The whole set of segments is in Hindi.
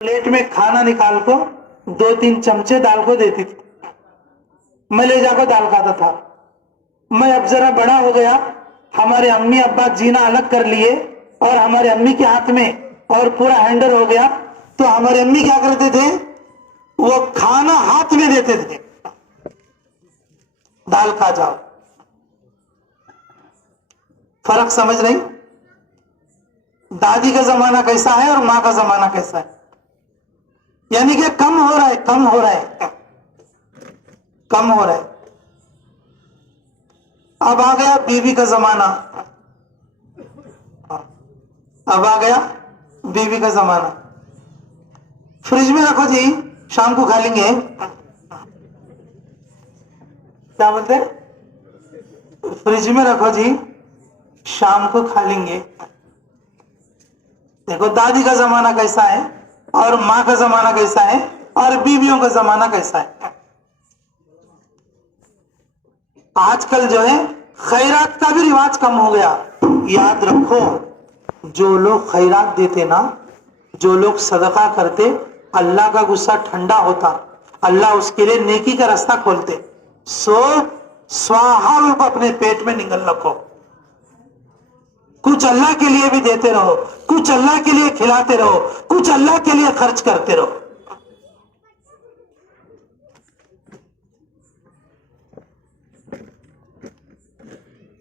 प्लेट में खाना निकाल को 2-3 चमचे दाल को देती थी। मैं ले जाकर दाल खाता था। मैं अब जरा बड़ा हो गया, हमारे अम्मी अब्बा जीना अलग कर लिए और हमारे अम्मी के हाथ में और पूरा हैंडल हो गया। तो हमारे अम्मी क्या करते थे, वो खाना हाथ में देते थे, दाल खा जाओ। फर्क समझ रही? दादी का जमाना कैसा है और मां का जमाना कैसा है, यानी कि कम हो रहा है, कम हो रहा है, कम हो रहा है। अब आ गया बीवी का जमाना, अब आ गया बीवी का जमाना। फ्रिज में रखो जी, शाम को खा लेंगे। क्या बोलते हैं? फ्रिज में रखो जी, शाम को खा लेंगे। देखो दादी का जमाना कैसा है और मां का जमाना कैसा है और बीवियों का जमाना कैसा है। आजकल जो है खैरात का भी रिवाज कम हो गया। याद रखो, जो लोग खैरात देते ना, जो लोग सदका करते, अल्लाह का गुस्सा ठंडा होता, अल्लाह उसके लिए नेकी का रास्ता खोलते। सो स्वाहा को अपने पेट में निगल रखो, कुछ अल्लाह के लिए भी देते रहो, कुछ अल्लाह के लिए खिलाते रहो, कुछ अल्लाह के लिए खर्च करते रहो।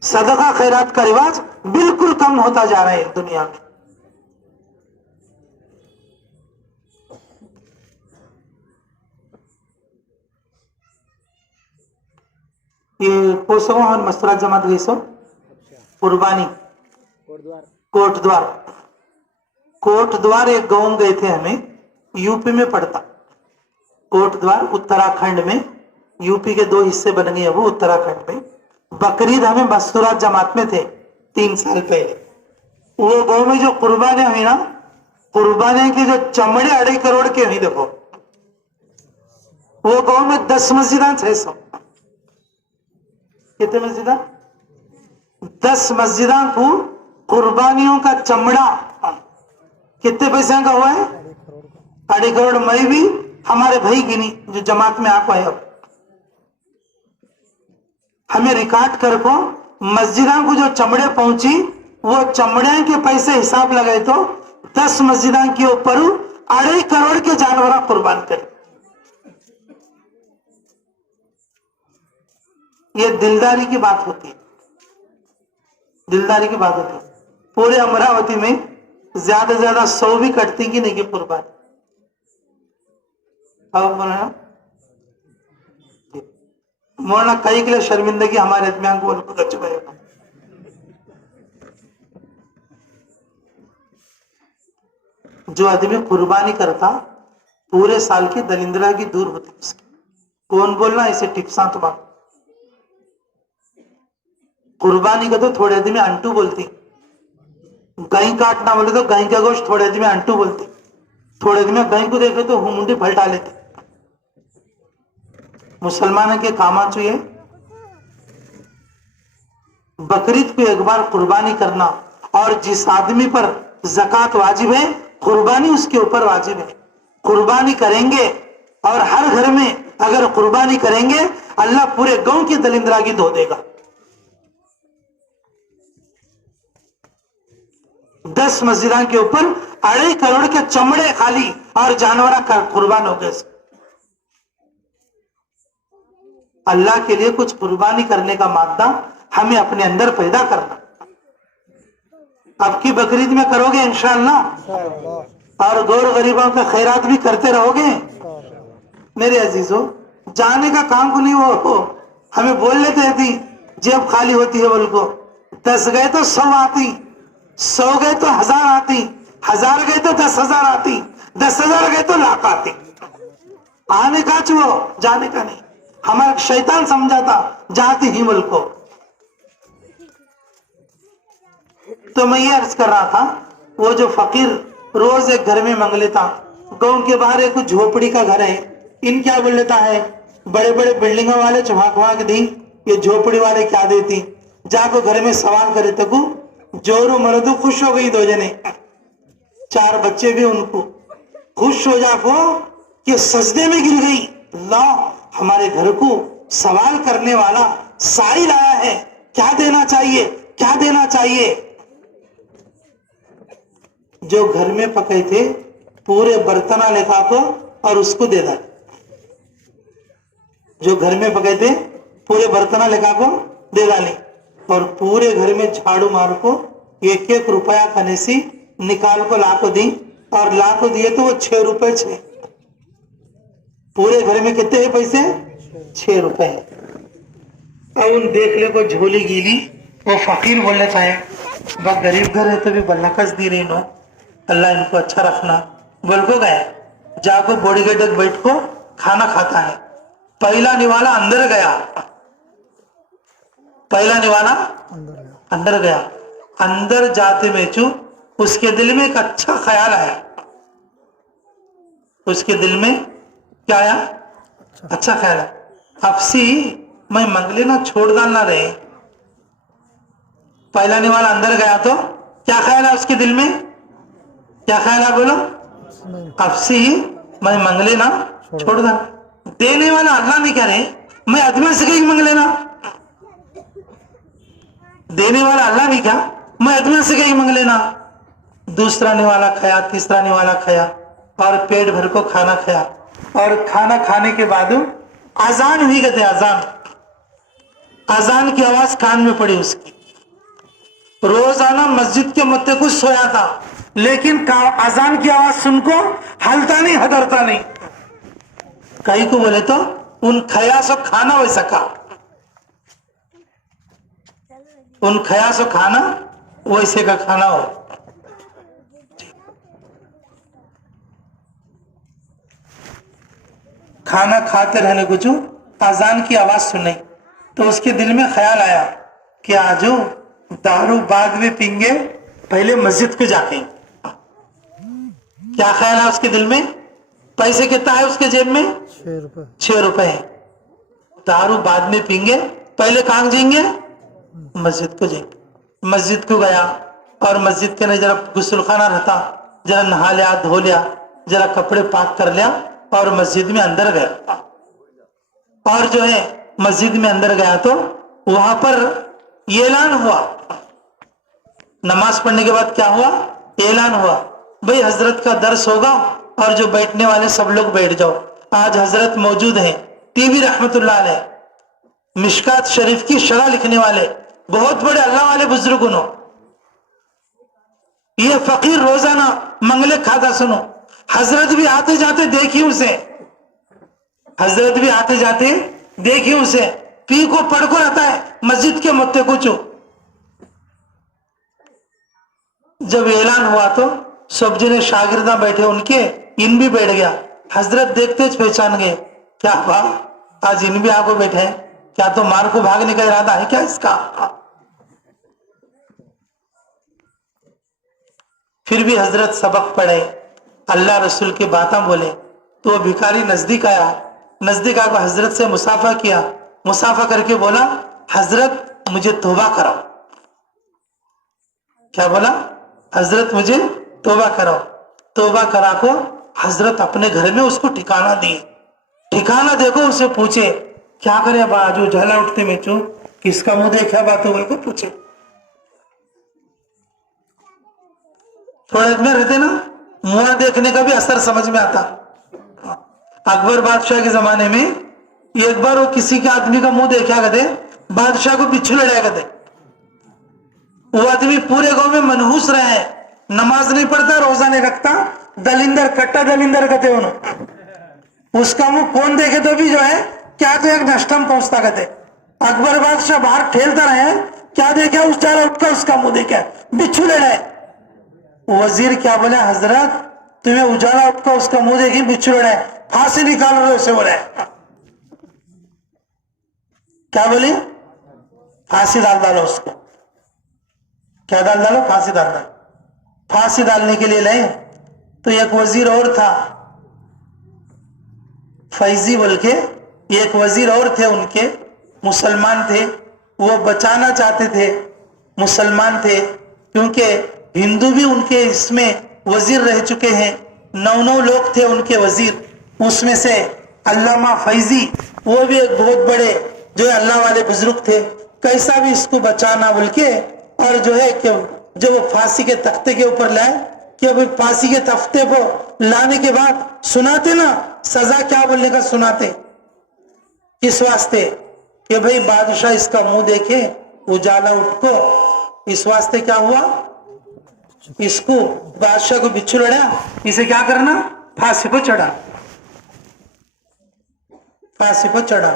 सदका खैरात का रिवाज बिल्कुल कम होता जा रहा है दुनिया में। ये पोसो और मस्तूरा जमात गई सो कुर्बानी कोटद्वार, कोटद्वार एक गांव गए थे हमें, यूपी में पड़ता। कोटद्वार उत्तराखंड में, यूपी के 2 हिस्से बन गए वो उत्तराखंड में। बकरीद हमें मस्तूरा जमात में थे 3 साल पहले। वो गांव में जो कुर्बानियां हुई ना, कुर्बानियां की जो चमड़े 2.5 करोड़ के हुई। देखो वो गांव में 10 मस्जिदां, 600 कितने मस्जिदां, 10 मस्जिदां को कुर्बानियों का चमड़ा कितने पैसे का हुआ है? 2.5 करोड़। मैं भी हमारे भाई गिनी जो जमात में आप आए, अब हमें रिकॉर्ड कर को मस्जिदां को जो चमड़े पहुंची, वो चमड़े के पैसे हिसाब लगाए तो 10 मस्जिदां के ऊपर 2.5 करोड़ के जानवर कुर्बान करे। ये दिलदारी की बात होती है, दिलदारी की बात होती है। पूरे अमरावती में ज्यादा से ज्यादा 100 भी कटती की नहीं की कुर्बान। अब बोलना मोरना कई के लिए शर्मिंदगी हमारे दरमियान को जो आदमी कुर्बानी करता, पूरे साल की दलिंद्रा की दूर होती उसकी। कौन बोलना इसे टिप्सा तुम्हारा? कुर्बानी का तो थोड़े आदमी अंटू बोलती, गाय काटना बोले तो गाय का गोश्त थोड़े आदमी अंटू बोलती, थोड़े आदमी गाय को देखे तो मुंडी पलटा लेते। मुसलमानों के काम चाहिए बकरीद को एक बार कुर्बानी करना, और जिस आदमी पर ज़कात वाजिब है कुर्बानी उसके ऊपर वाजिब है। कुर्बानी करेंगे और हर घर में अगर कुर्बानी करेंगे, अल्लाह पूरे गांव की दलिंदरागी धो देगा। 10 मस्जिदां के ऊपर 2.5 करोड़ के चमड़े खाली और जानवर का कुर्बान हो गए। अल्लाह के लिए कुछ कुर्बानी करने का मादा हमें अपने अंदर पैदा करना। अब की बकरीद में करोगे इंशाअल्लाह, और गौर गरीबों का खैरात भी करते रहोगे। मेरे अजीजों, जाने का काम को नहीं वो हमें बोल लेते थी जेब खाली होती है बोल को। 10 गए तो 100 आती, 100 गए तो 1000 आती, 1000 गए तो 10,000 आती, 10,000 गए तो लाख आती। आने का वो जाने का नहीं। हमारा शैतान समझाता जाती ही मुल्क को। तो मैं ये अर्ज कर रहा था, वो जो फकीर रोज एक घर में मंग लेता, गांव के बाहर एक झोपड़ी का घर है, इन क्या बोल लेता है, बड़े बड़े बिल्डिंगों वाले चुहाक वाक दी, ये झोपड़ी वाले क्या देती, जाको घर में सवाल करे तक जोरू मरदू खुश हो गई। 2 जने, 4 बच्चे भी उनको, खुश हो जाओ कि सजदे में गिर गई, अल्लाह हमारे घर को सवाल करने वाला साइल आया है, क्या देना चाहिए, क्या देना चाहिए। जो घर में पके थे पूरे बर्तना लेखा को और उसको दे डाले। जो घर में पके थे पूरे बर्तना लेखा को दे डाले और पूरे घर में झाड़ू मार को 1-1 रुपया खाने से निकाल को ला को दी और ला को दिए तो वो 6 रुपए 6। पूरे घर में कितने हैं पैसे? 6 रुपए। अब उन देख ले को झोली गीली, वो फकीर बोलने चाहे बस गरीब घर है तो भी बल्लाकस दी रही नो, अल्लाह इनको अच्छा रखना। बोल को गए जाको बॉडी गार्ड बैठ को खाना खाता है। पहला निवाला अंदर गया, पहला निवाला अंदर गया। अंदर जाते में चू उसके दिल में एक अच्छा ख्याल आया। उसके दिल में क्या आया? अच्छा ख्याल है। अब सी मैं मंगले ना छोड़ डालना रहे। पहला निवाला अंदर गया तो क्या ख्याल है उसके दिल में? क्या ख्याल है बोलो? अब सी मैं मंगले ना छोड़ डाल। देने वाला अल्लाह नहीं कह रहे, मैं आदमी से कहीं मंग लेना। देने वाला अल्लाह नहीं कहा, मैं आदमी से कहीं मंग लेना। दूसरा निवाला खाया, तीसरा निवाला खाया और पेट भर को खाना खाया। और खाना खाने के बाद अजान हुई कहते, अजान की आवाज कान में पड़ी उसकी। रोजाना मस्जिद के मत्थे कुछ सोया था, लेकिन अजान की आवाज सुनको हलता नहीं, हदरता नहीं। कहीं को बोले तो उन खया सो खाना वैसा का, उन खया सो खाना वैसे का खाना हो। खाना खाते रहने कुछ अजान की आवाज सुने तो उसके दिल में ख्याल आया कि आजो दारू बाद में पीएंगे, पहले मस्जिद को जाके। क्या ख्याल है उसके दिल में? पैसे कितना है उसके जेब में? 6 रुपए। दारू बाद में पीएंगे, पहले कहाँ जाएंगे? मस्जिद को जाएंगे। मस्जिद को गया और मस्जिद के ने जरा गुस्लखाना रहता, जरा नहा लिया, धो लिया, जरा कपड़े पाक कर लिया और मस्जिद में अंदर गया। और जो है मस्जिद में अंदर गया तो वहां पर ऐलान हुआ। नमाज पढ़ने के बाद क्या हुआ? ऐलान हुआ, भाई हजरत का दर्स होगा और जो बैठने वाले सब लोग बैठ जाओ। आज हजरत मौजूद हैं, टीवी रहमतुल्लाह अलैह, मिशकात शरीफ की शरह लिखने वाले, बहुत बड़े अल्लाह वाले बुजुर्ग उन्हों। ये फकीर रोजाना मंगले खाता सुनो। हजरत भी आते जाते देखिए उसे, हजरत भी आते जाते देखिए उसे, पी को पढ़ को रहता है मस्जिद के मत्थे कुछ। जब ऐलान हुआ तो सब जने शागिर्दा बैठे उनके, इन भी बैठ गया। हजरत देखते पहचान गए, क्या हुआ आज इन भी आगे बैठे हैं, क्या तो मार को भागने का इरादा है क्या इसका? फिर भी हजरत सबक पढ़े, अल्लाह रसूल की बातें बोले तो वो भिखारी नजदीक आया। नजदीक आकर हजरत से मुसाफा किया, मुसाफा करके बोला, हजरत मुझे तौबा कराओ। क्या बोला? हजरत मुझे तौबा कराओ। तौबा करा को हजरत अपने घर में उसको ठिकाना दिए। ठिकाना देखो, उसे पूछे क्या करे बाजू झला उठते में चू, किसका मुंह देखा बातों को पूछे। थोड़ा में रहते ना, मुंह देखने का भी असर समझ में आता। अकबर बादशाह के जमाने में एक बार वो किसी के आदमी का मुंह देखा करते, बादशाह को पिछू लड़ाया करते। वो आदमी पूरे गांव में मनहूस रहे हैं, नमाज नहीं पढ़ता, रोजा नहीं रखता, दलिंदर, कट्टा दलिंदर कहते उन्होंने। उसका मुंह कौन देखे तो भी जो है क्या तो एक नष्टम पहुंचता कहते। अकबर बादशाह बाहर ठेलता रहे, क्या देखा उस चारा उठकर उसका मुंह देखा, बिच्छू लड़ाए। वजीर क्या बोले, हजरत तुम्हें उजाला उठकर उसका मुंह देखी, बिच्छू लड़ाए, फांसी निकाल रहे उसे। बोले क्या बोली? फांसी डाल डालो उसको। क्या डाल डालो? फांसी डाल डालो। फांसी डालने के लिए लाए तो एक वजीर और था, फैजी बोल के एक वजीर और थे उनके, मुसलमान थे। वो बचाना चाहते थे, मुसलमान थे, क्योंकि हिंदू भी उनके इसमें वजीर रह चुके हैं। 9 लोग थे उनके वजीर, उसमें से अल्लामा फैजी, वो भी एक बहुत बड़े जो है अल्लाह वाले बुजुर्ग थे। कैसा भी इसको बचाना बोल के, और जो है कि जब वो फांसी के तख्ते के ऊपर लाए, कि अभी फांसी के तख्ते को लाने के बाद सुनाते ना सजा क्या बोलने का सुनाते, किस वास्ते कि भाई बादशाह इसका मुंह देखे उजाला उठ को, इस वास्ते क्या हुआ, इसको बादशाह को बिच्छू लड़ा, इसे क्या करना, फांसी पर चढ़ा, फांसी पर चढ़ा।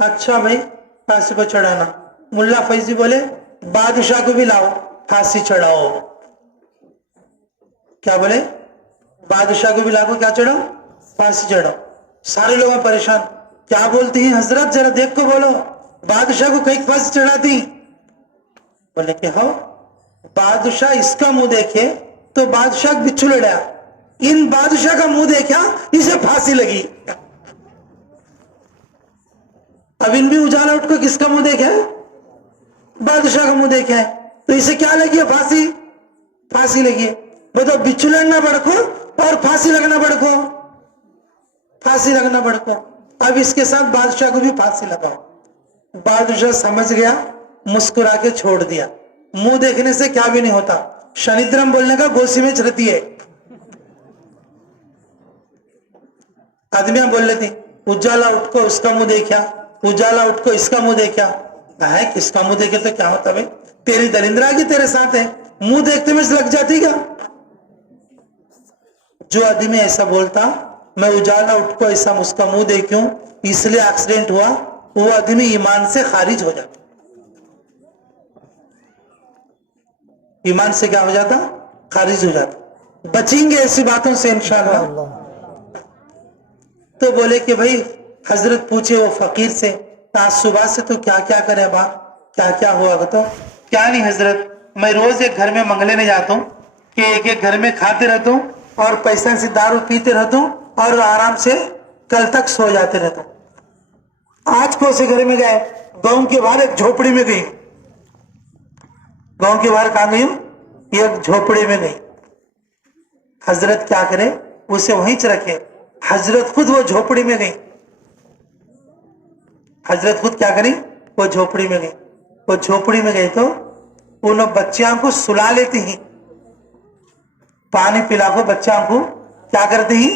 अच्छा भाई फांसी पर चढ़ाना, मुल्ला फैजी बोले बादशाह को भी लाओ फांसी चढ़ाओ। क्या बोले, बादशाह को भी लाओ, क्या चढ़ाओ, फांसी चढ़ाओ। सारे लोग परेशान, क्या बोलती हैं हजरत, जरा देख को बोलो, बादशाह को कहीं फांसी चढ़ाती। बोले कि हाँ, बादशाह इसका मुंह देखे तो बादशाह बिच्छू लड़ा, इन बादशाह का मुंह देखा इसे फांसी लगी। अब इन भी उजाला उठ को किसका मुंह देखे, बादशाह का मुंह देखे है, तो इसे क्या लगी है, फांसी, फांसी लगी है। बताओ, बिच्छू लड़ना बड़को और फांसी लगना बड़को, फांसी लगना बड़को। अब इसके साथ बादशाह को भी फांसी लगाओ। बादशाह समझ गया, मुस्कुरा के छोड़ दिया। मुंह देखने से क्या भी नहीं होता, शनिद्रम बोलने का गोसी में चलती है। आदमियां बोल लेती, उजाला उठ को उसका मुंह देखा, उजाला उठ को इसका मुंह देखा है, किसका मुंह देखे तो क्या होता भाई, तेरी दरिंद्रा की तेरे साथ है, मुंह देखते में लग जाती क्या। जो आदमी ऐसा बोलता मैं उजाला उठ को ऐसा उसका मुंह देखूं इसलिए एक्सीडेंट हुआ, वो आदमी ईमान से खारिज हो जाता, ईमान से क्या हो जाता, खारिज हो जाता। बचेंगे ऐसी बातों से इंशाअल्लाह। तो बोले कि भाई हजरत पूछे वो फकीर से, आज सुबह से तो क्या क्या करे बा, क्या क्या हुआ। तो क्या नहीं हजरत, मैं रोज एक घर में मंगले जाता हूँ कि एक एक घर में खाते रहता हूँ और पैसा से दारू पीते रहता हूँ और आराम से कल तक सो जाते रहता हूँ। आज कौन से घर में गए, गांव के बाहर एक झोपड़ी में गई, गांव के बाहर कहाँ गई हूँ, एक झोपड़ी में गई। हजरत क्या करे, उसे वहीं रखे। हजरत खुद वो झोपड़ी में गई, हजरत खुद क्या करी, वो झोपड़ी में गई। वो झोपड़ी में गई तो उन बच्चियों को सुला लेती ही, पानी पिला को बच्चा को क्या करती ही,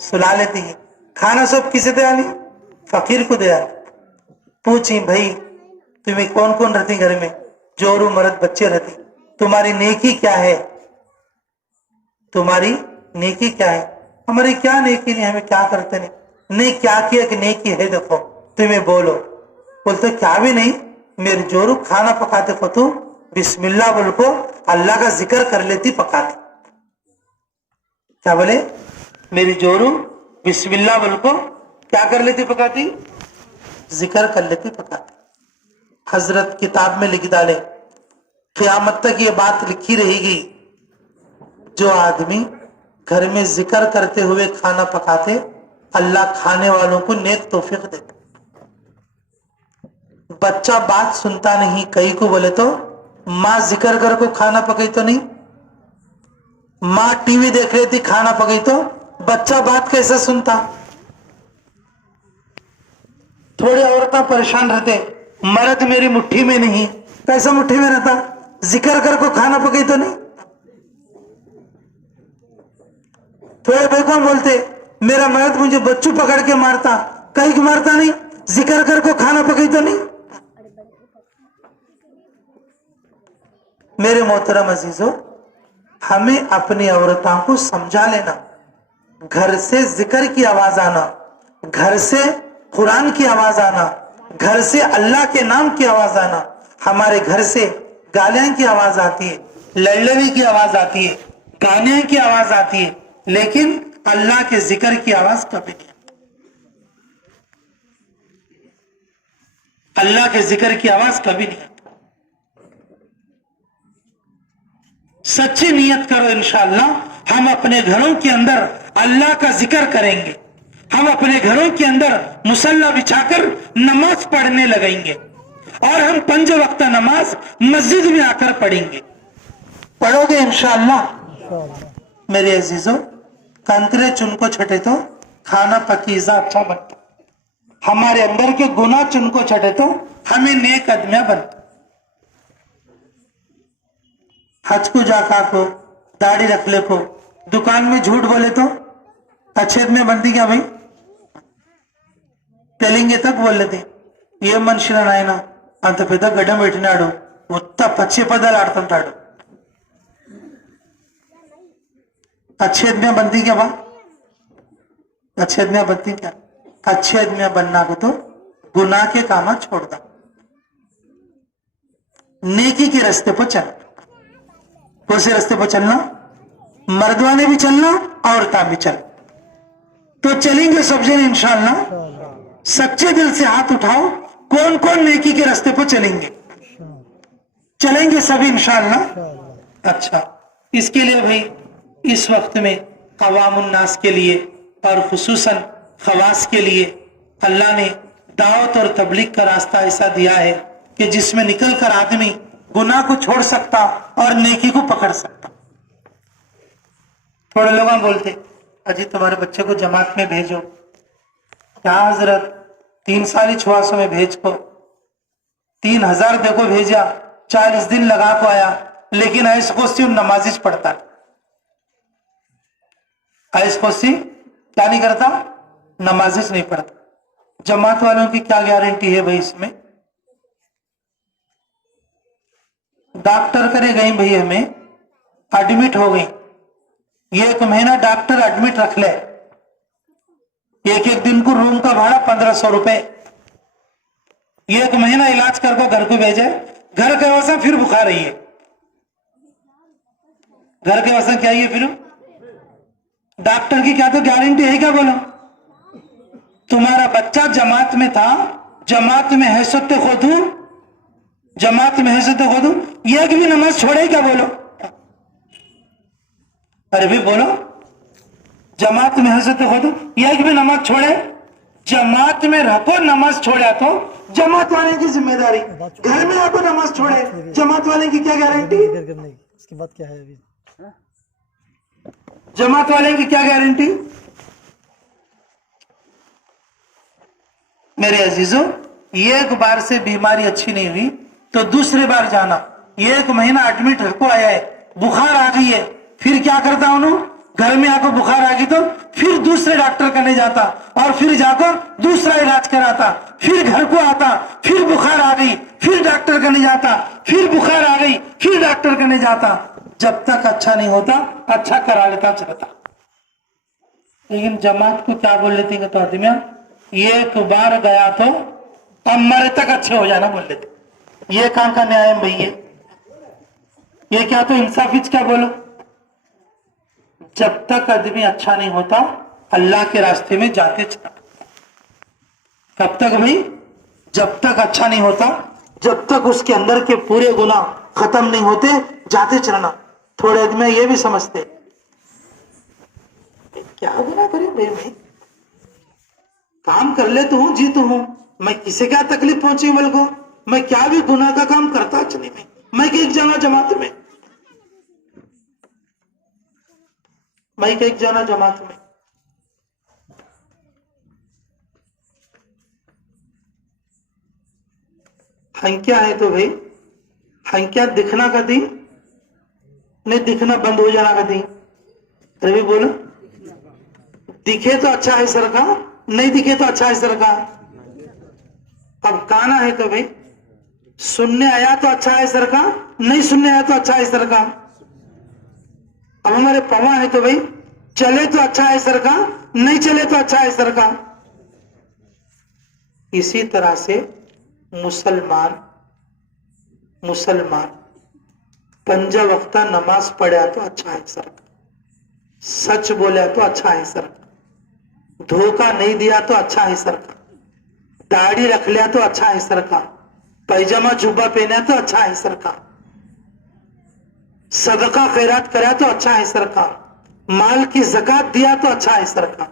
सुला लेती ही। खाना सब किसे दे आली, फकीर को दे आली। पूछी भाई तुम्हें कौन कौन रहती घर में, जोरू मर्द बच्चे रहती, तुम्हारी नेकी क्या है, तुम्हारी नेकी क्या है। हमारी क्या नेकी नहीं, हमें क्या करते नहीं, नहीं क्या किया कि नेकी है देखो तुम्हें बोलो। बोलते क्या भी नहीं, मेरे जोरू खाना पकाते को तू बिस्मिल्लाह बोल को अल्लाह का जिक्र कर लेती पकाती। क्या बोले, मेरी जोरू बिस्मिल्लाह बोल को क्या कर लेती पकाती, जिक्र कर लेती पकाती। हजरत किताब में लिख डाले, क़यामत तक ये बात लिखी रहेगी, जो आदमी घर में जिक्र करते हुए खाना पकाते अल्लाह खाने वालों को नेक तौफीक देते। बच्चा बात सुनता नहीं, कई को बोले तो माँ जिक्र कर को खाना पकाई तो नहीं, माँ टीवी देख रही थी खाना पकाई तो बच्चा बात कैसे सुनता। थोड़ी औरतें परेशान रहते, मर्द मेरी मुट्ठी में नहीं, कैसा मुट्ठी में रहता, जिक्र कर को खाना पकाई तो नहीं। थोड़े भाई कौन बोलते मेरा मर्द मुझे बच्चू पकड़ के मारता, कहीं को मारता नहीं, जिक्र कर को खाना पकाई तो नहीं। मेरे मोहतरम अजीजों, हमें अपनी औरतों को समझा लेना, घर से जिक्र की आवाज आना, घर से कुरान की आवाज आना, घर से अल्लाह के नाम की आवाज आना। हमारे घर से गालियां की आवाज आती है, लड़ने की आवाज आती है, गाने की आवाज आती है, लेकिन अल्लाह के जिक्र की आवाज कभी नहीं। अल्लाह के जिक्र की आवाज कभी नहीं। सच्ची नियत करो, इंशाअल्लाह हम अपने घरों के अंदर अल्लाह का जिक्र करेंगे, हम अपने घरों के अंदर मुसल्ला बिछाकर नमाज पढ़ने लगेंगे और हम 5 वक्त नमाज मस्जिद में आकर पढ़ेंगे। पढ़ोगे इंशाअल्लाह। मेरे अजीजों, कंतरे चुनको छटे तो खाना पकीजा अच्छा बनता। हमारे अंदर के गुनाह चुनको छटे तो हमें नेक आदमियां बनता। हज को जाका को दाढ़ी रख ले को दुकान में झूठ बोले तो अच्छे में बनती क्या भाई? तेलिंगे तक बोल लेते ये मनुष्य नायना अंत पेद गड्ढ పెట్టినాడు ఉత్త పచ్చి పదాలు ఆడుతుంటాడు। अच्छे आदमी बनती क्या बा? अच्छे आदमी बनती क्या? अच्छे आदमी बनना को तो गुनाह के काम छोड़ दो, नेकी के रास्ते पर चल। कौन से रास्ते पर चलना? मर्दवा ने भी चलना औरता भी चल। तो चलेंगे सब जन इंशाअल्लाह। सच्चे दिल से हाथ उठाओ, कौन कौन नेकी के रास्ते पर चलेंगे? चलेंगे सभी इंशाअल्लाह। अच्छा, इसके लिए भाई इस वक्त में अवामुन नास के लिए और खुसूसन खवास के लिए अल्लाह ने दावत और तबलीग का रास्ता ऐसा दिया है कि जिसमें निकलकर आदमी गुनाह को छोड़ सकता और नेकी को पकड़ सकता। थोड़े लोग बोलते अजी तुम्हारे बच्चे को जमात में भेजो, क्या हजरत 3 साल ही छुआसों में भेज को 3000 देखो भेजा, 40 दिन लगा को आया, लेकिन ऐस कोसी नमाजिश पढ़ता है। ऐस कोसी क्या नहीं करता? नमाजिश नहीं पढ़ता। जमात वालों की क्या गारंटी है भाई? इसमें डॉक्टर करे गई भाई, हमें एडमिट हो गई, 1 महीना डॉक्टर एडमिट रख ले, एक दिन को रूम का भाड़ा 1500 रुपए, 1 महीना इलाज करके घर को भेजे। घर के वजह फिर बुखार रही है, घर के वजह क्या है? फिर डॉक्टर की क्या तो गारंटी है क्या? बोलो, तुम्हारा बच्चा जमात में था, जमात में हैसियत खोदू, जमात में हैसियत खोदू, एक भी नमाज छोड़े क्या? बोलो, अरे भी बोलो, जमात में हैसियत खोदू, एक भी नमाज छोड़े? जमात में रखो, नमाज छोड़ा तो जमात वाले की जिम्मेदारी। घर में आपको नमाज छोड़े, जमात वाले की क्या गारंटी? इसकी बात क्या है अभी? जमात वाले की क्या गारंटी? मेरे अजीजों, एक बार से बीमारी अच्छी नहीं हुई तो दूसरी बार जाना। 1 महीना एडमिट रखो आया है, बुखार आ गई है, फिर क्या करता हूं? घर में आकर बुखार आ गई तो फिर दूसरे डॉक्टर करने जाता और फिर जाकर दूसरा इलाज कराता, फिर घर को आता, फिर बुखार आ गई, फिर डॉक्टर करने जाता, फिर बुखार आ गई, फिर डॉक्टर करने जाता। जब तक अच्छा नहीं होता अच्छा करा लेता चलता। लेकिन जमात को क्या बोल लेते हैं तो आदमिया, एक बार गया तो अब मरे तक अच्छे हो जाना बोल लेते। ये कहां का न्याय है भैया? ये क्या तो इंसाफी क्या बोलो? जब तक आदमी अच्छा नहीं होता अल्लाह के रास्ते में जाते चला। कब तक भाई? जब तक अच्छा नहीं होता, जब तक उसके अंदर के पूरे गुनाह खत्म नहीं होते, जाते चलना। थोड़े आदमी ये भी समझते क्या गुनाह करे भाई, मैं काम कर ले तो हूं, जी तो हूं, मैं किसे क्या तकलीफ पहुंची बल को, मैं क्या भी गुनाह का काम करता चले में, मैं एक जाना जमात में, मैं एक जाना जमात में। हंक्या है तो भाई, हंक्या दिखना का दी नहीं, दिखना बंद हो जाना का दी। रवि बोलो, दिखे तो अच्छा है सर का, नहीं दिखे तो अच्छा है सर का। अब गाना है तो भाई, सुनने आया तो अच्छा है सर का, नहीं सुनने आया तो अच्छा है सर का। अब हमारे पवा है तो भाई, चले तो अच्छा है सर का, नहीं चले तो अच्छा है सर का। इसी तरह से मुसलमान पंजा वक्ता नमाज पढ़ा तो अच्छा है सर, सच बोला तो अच्छा है सर, धोखा नहीं दिया तो अच्छा है सर, दाढ़ी रख लिया तो अच्छा है सर का, पैजामा जुब्बा पहना तो अच्छा है सर का, सदका खैरात करा तो अच्छा है सर का, माल की ज़कात दिया तो अच्छा है सर का।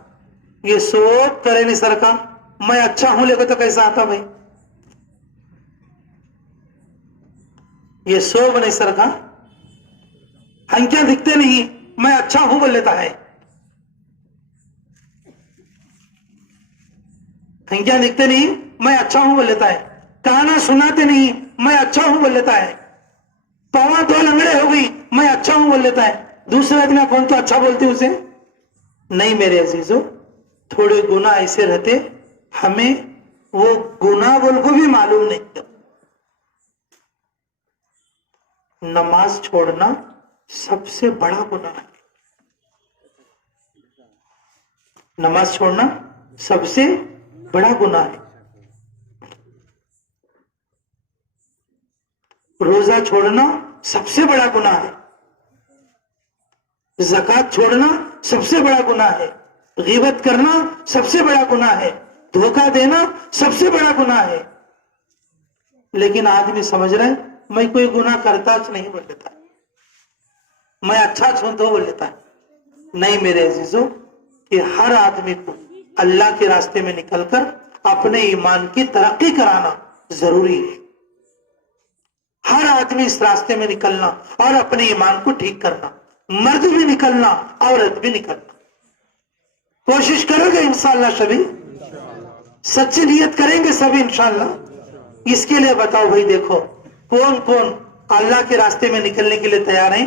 ये सब करे नहीं सर का, मैं अच्छा हूं लेकर तो कैसा आता भाई? ये सब नहीं सर का, हम क्या दिखते नहीं, मैं अच्छा हूं बोल लेता है। हंकिया दिखते नहीं, मैं अच्छा हूं बोल लेता है। गाना सुनाते नहीं, मैं अच्छा हूं बोल लेता है। पवा दो लंगड़े हो गई, मैं अच्छा हूं बोल लेता है। दूसरे आदमी कौन तो अच्छा बोलते उसे नहीं। मेरे अजीजों, थोड़े गुना ऐसे रहते, हमें वो गुना बोल को भी मालूम नहीं। नमाज छोड़ना सबसे बड़ा गुनाह है। नमाज छोड़ना सबसे बड़ा गुनाह है। रोजा छोड़ना सबसे बड़ा गुनाह है। ज़कात छोड़ना सबसे बड़ा गुनाह है। ग़ीबत करना सबसे बड़ा गुनाह है। धोखा देना सबसे बड़ा गुनाह है। लेकिन आदमी समझ रहा है मैं कोई गुनाह करता नहीं बोल लेता, मैं अच्छा छूं तो बोल लेता है। नहीं मेरे अजीजों, कि हर आदमी को अल्लाह के रास्ते में निकलकर अपने ईमान की तरक्की कराना जरूरी है। हर आदमी इस रास्ते में निकलना और अपने ईमान को ठीक करना, मर्द भी निकलना, औरत भी निकलना। कोशिश करोगे इंशाअल्लाह सभी, सच्ची नियत करेंगे सभी इंशाअल्लाह। इसके लिए बताओ भाई, देखो कौन कौन अल्लाह के रास्ते में निकलने के लिए तैयार हैं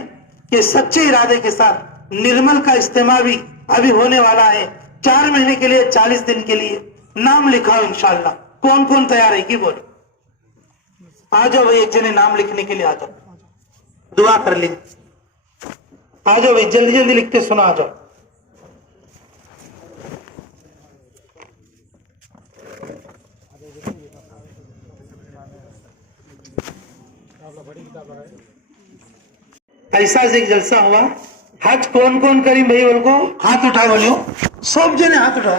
कि सच्चे इरादे के साथ। निर्मल का इज्तिमा भी अभी होने वाला है, 4 महीने के लिए, 40 दिन के लिए। नाम लिखाओ इंशाअल्लाह। कौन कौन तैयार है कि बोलो? आ जाओ भाई, एक जने नाम लिखने के लिए आ जाओ, दुआ कर ली। आ जाओ भाई, जल्दी जल्दी लिखते सुना, आ जाओ। ऐसा एक जलसा हुआ, हज कौन कौन करी भाई बोल को हाथ उठा बोलियो। सब जने हाथ उठा।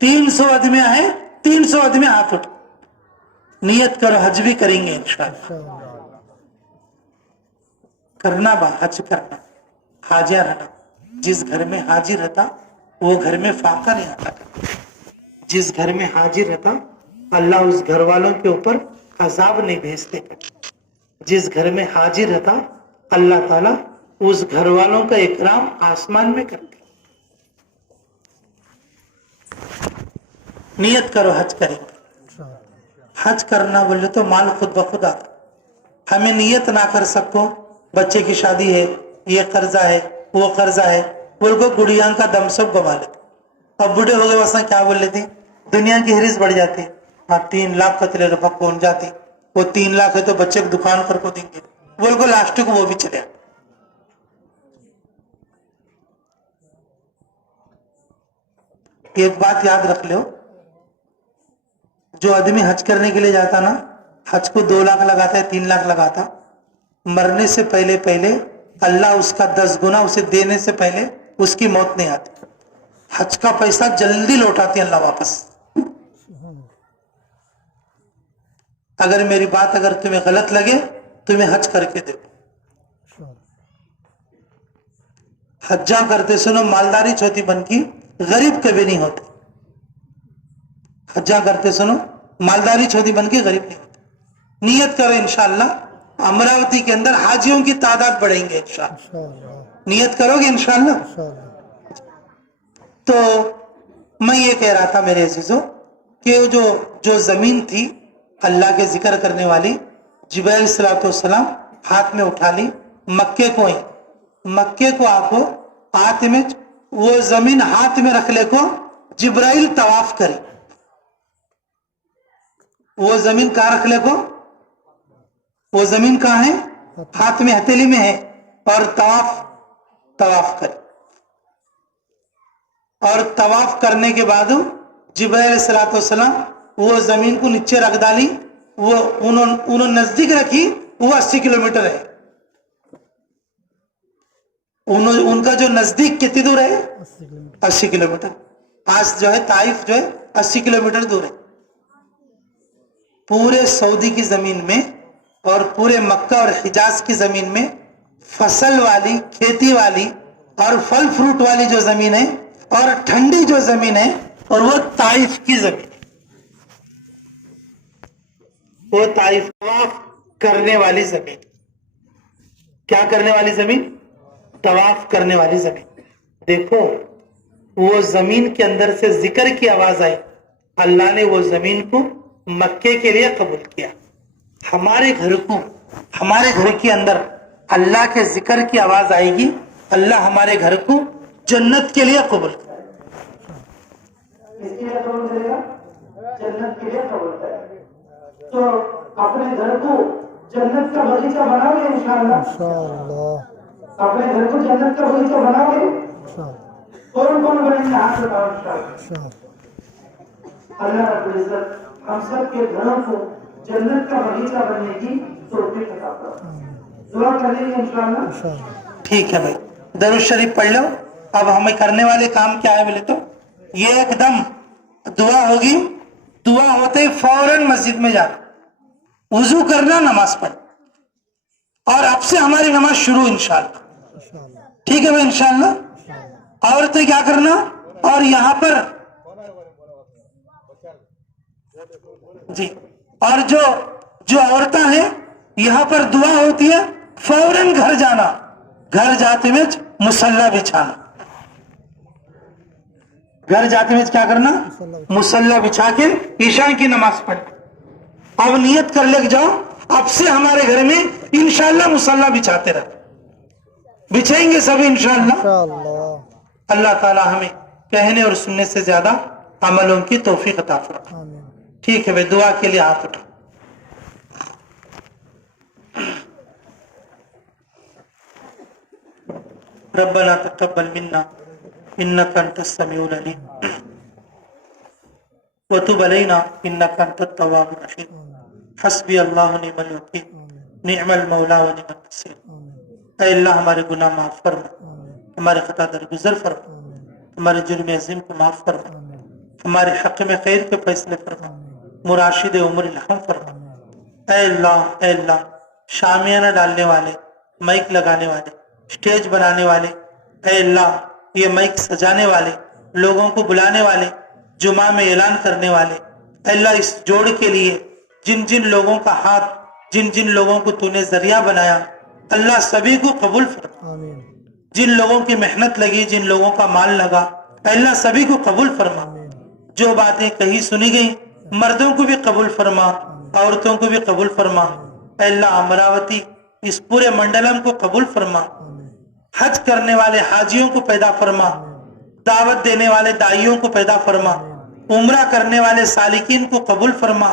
300 आदमी आए, 300 आदमी हाथ उठा। नियत करो हज भी करेंगे इंशाअल्लाह। करना बा हज करना, हाजिर रहना। जिस घर में हाजिर रहता वो घर में फाका नहीं आता। जिस घर में हाजिर रहता अल्लाह उस घर वालों के ऊपर अजाब नहीं भेजते। जिस घर में हाजिर रहता अल्लाह ताला उस घर वालों का इकराम आसमान में करते। नियत करो हज करेंगे। हज करना बोले तो माल खुद ब खुद आता। हमें नियत ना कर सको, बच्चे की शादी है, ये कर्जा है, वो कर्जा है, बोल को गुड़िया का दम सब गवा लेते। अब बूढ़े हो गए वैसा क्या बोल लेते, दुनिया की हिरिस बढ़ जाती। हाँ 3 लाख कतले रुपया कौन जाती, वो 3 लाख है तो बच्चे को दुकान कर को देंगे, बोल को लास्ट को वो भी चले। एक बात याद रख लो, जो आदमी हज करने के लिए जाता ना, हज को 2 लाख लगाता है, 3 लाख लगाता, मरने से पहले पहले अल्लाह उसका 10 गुना उसे देने से पहले उसकी मौत नहीं आती। हज का पैसा जल्दी लौटाती अल्लाह वापस। अगर मेरी बात अगर तुम्हें गलत लगे, तुम्हें हज करके देखो। हज्जा करते सुनो, मालदारी छोटी बन की गरीब कभी नहीं होते। हज्जा करते सुनो, मालदारी छोटी बन के गरीब नहीं होते। नियत करो इंशाअल्लाह अमरावती के अंदर हाजियों की तादाद बढ़ेंगे इंशाअल्लाह। नियत करोगे इंशाअल्लाह। तो मैं ये कह रहा था मेरे अजीजों कि जो जमीन थी अल्लाह के जिक्र करने वाली, जिब्राइल सलाम हाथ में उठा ली, मक्के को ही, मक्के को आपको हाथ में, वो जमीन हाथ में रख ले को जिब्राइल तवाफ करी। वो जमीन कहाँ रख ले को, वो जमीन कहाँ है, हाथ में हथेली में है, और तवाफ करी। और तवाफ करने के बाद जिब्राइल सलाम वो जमीन को नीचे रख डाली। वो उन्होंने नजदीक रखी, वो 80 किलोमीटर है। उनका जो नजदीक कितनी दूर है, 80 किलोमीटर। आज जो है ताइफ जो है 80 किलोमीटर दूर है। पूरे सऊदी की जमीन में और पूरे मक्का और हिजाज की जमीन में फसल वाली, खेती वाली और फल फ्रूट वाली जो जमीन है और ठंडी जो जमीन है, और वो ताइफ की जमीन, वो ताइफ तवाफ करने वाली जमीन। क्या करने वाली जमीन, तवाफ करने वाली जमीन। देखो वो जमीन के अंदर से जिक्र की आवाज आई, अल्लाह ने वो जमीन को मक्के के लिए कबूल किया। हमारे घर के अंदर अल्लाह के जिक्र की आवाज आएगी, अल्लाह हमारे घर को जन्नत के लिए कबूल करेगा। इसके लिए कबूल करेगा, जन्नत के लिए कबूल करेगा। तो अपने घर को जन्नत का बगीचा बनाओगे इंशाअल्लाह। अपने घर को जन्नत का बगीचा बनाओगे। कौन कौन बनेंगे हाथ बताओ इंशाअल्लाह। अल्लाह रब्बुल इज्जत हम सब के घरों को जन्नत का बगीचा बनने की तौफीक अता फरमाए। दुआ करेंगे इंशाअल्लाह। ठीक है भाई, दरूद शरीफ पढ़ लो। अब हमें करने वाले काम क्या है बोले तो ये एकदम दुआ होगी, दुआ होते ही फौरन मस्जिद में जाना, वुजू करना, नमाज पढ़ और अब से हमारी नमाज शुरू इंशाअल्लाह। ठीक है भाई इंशाअल्लाह। औरतें क्या करना, और यहाँ पर जी, और जो औरतें हैं यहाँ पर दुआ होती है, फौरन घर जाना, घर जाते हुए मुसल्ला बिछाना, घर जाते हुए क्या करना, मुसल्ला बिछा के ईशा की नमाज पढ़। अब नियत कर ले जाओ, अब से हमारे घर में इंशाअल्लाह मुसल्ला बिछाते रहे, बिछाएंगे सभी इंशाअल्लाह। अल्लाह ताला हमें कहने और सुनने से ज्यादा अमलों की तौफीक अता फरमाए। ठीक है भाई, दुआ के लिए हाथ उठा। रब्बना तक़ब्बल मिन्ना इन्नका अंतस समीउल अलीम व तुब अलैना इन्नका अंतत तव्वाबुर रहीम। हस्बी अल्लाहु निअमल वकील निअमल मौला व निअमल नसीर। ऐ अल्लाह हमारे गुनाह माफ फरमा, हमारे खता दरगुजर फरमा, हमारे जुर्म अज़ीम को माफ फरमा, हमारे हक में खैर के फैसले फरमा, मुराशिद उम्र इल्हम फरमा। ऐ अल्लाह शामियाना डालने वाले, माइक लगाने वाले, स्टेज बनाने वाले, ऐ अल्लाह ये माइक सजाने वाले, लोगों को बुलाने वाले, जुमा में ऐलान करने वाले, अल्लाह इस जोड़ के लिए जिन जिन लोगों का हाथ, जिन जिन लोगों को तूने जरिया बनाया, अल्लाह सभी को कबूल फरमा। जिन लोगों की मेहनत लगी, जिन लोगों का माल लगा, अल्लाह सभी को कबूल फरमा। जो बातें कही सुनी गई, मर्दों को भी कबूल फरमा, औरतों को भी कबूल फरमा। अल्लाह अमरावती इस पूरे मंडलम को कबूल फरमा। हज करने वाले हाजियों को पैदा फरमा, दावत देने वाले दाइयों को पैदा फरमा, उम्रा करने वाले सालिकीन को कबूल फरमा।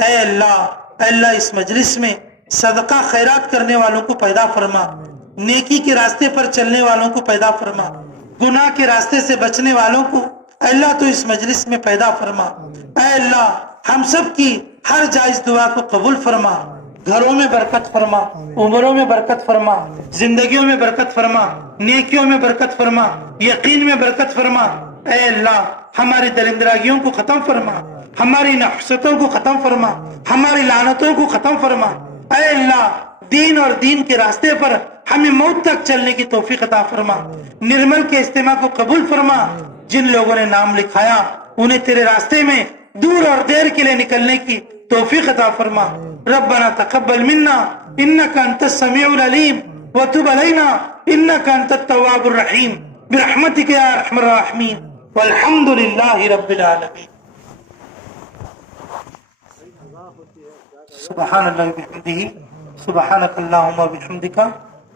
ऐ अल्लाह इस मजलिस में सदका खैरात करने वालों को पैदा फरमा, नेकी के रास्ते पर चलने वालों को पैदा फरमा, गुनाह के रास्ते से बचने वालों को अल्लाह तो इस मजलिस में पैदा फरमा। ऐ अल्लाह हम सब की हर जायज दुआ को कबूल फरमा, घरों में बरकत फरमा, उम्रों में बरकत फरमा, जिंदगियों में बरकत फरमा, नेकियों में बरकत फरमा, यकीन में बरकत फरमा। ऐ अल्लाह हमारी दरिंदरागियों को खत्म फरमा, हमारी नहसतों को खत्म फरमा, हमारी लानतों को खत्म फरमा। ऐ अल्लाह दीन और दीन के रास्ते पर हमें मौत तक चलने की तौफीक अता फरमा। निर्मल के इज्तिमा को कबूल फरमा। जिन लोगों ने नाम लिखाया उन्हें तेरे रास्ते में दूर और देर के लिए निकलने की तौफीक अता फरमा। रब्बना तक़ब्बल मिन्ना इन्नका अंतस समीउल अलीम व तुब अलैना इन्नका अंतत तव्वाबुर रहीम बिरहमतिका या अरहमर राहिमीन वल्हम्दुलिल्लाहि रब्बिल आलमीन। सुब्हानल्लाहि व बिहम्दिही सुब्हानकल्लाहुम्मा व बिहम्दिका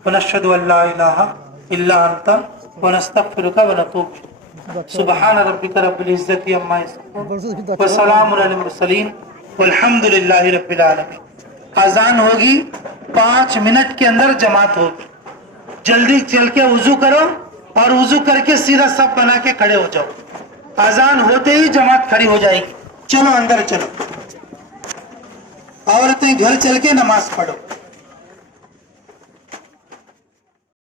व नशहदु अल्ला इलाहा इल्ला अंता व नस्तगफिरुका व नतूबु इलैक। सुब्हान रब्बिका रब्बिल इज्जति अम्मा यसिफून व सलामुन अलल मुरसलीन वल्हम्दुलिल्लाहि रब्बिल आलमीन। अजान होगी 5 मिनट के अंदर जमात होगी। जल्दी चल के वुजू करो और वुजू करके सीधा सब बना के खड़े हो जाओ। अजान होते ही जमात खड़ी हो जाएगी। चलो अंदर चलो, औरतें घर चल के नमाज पढ़ो।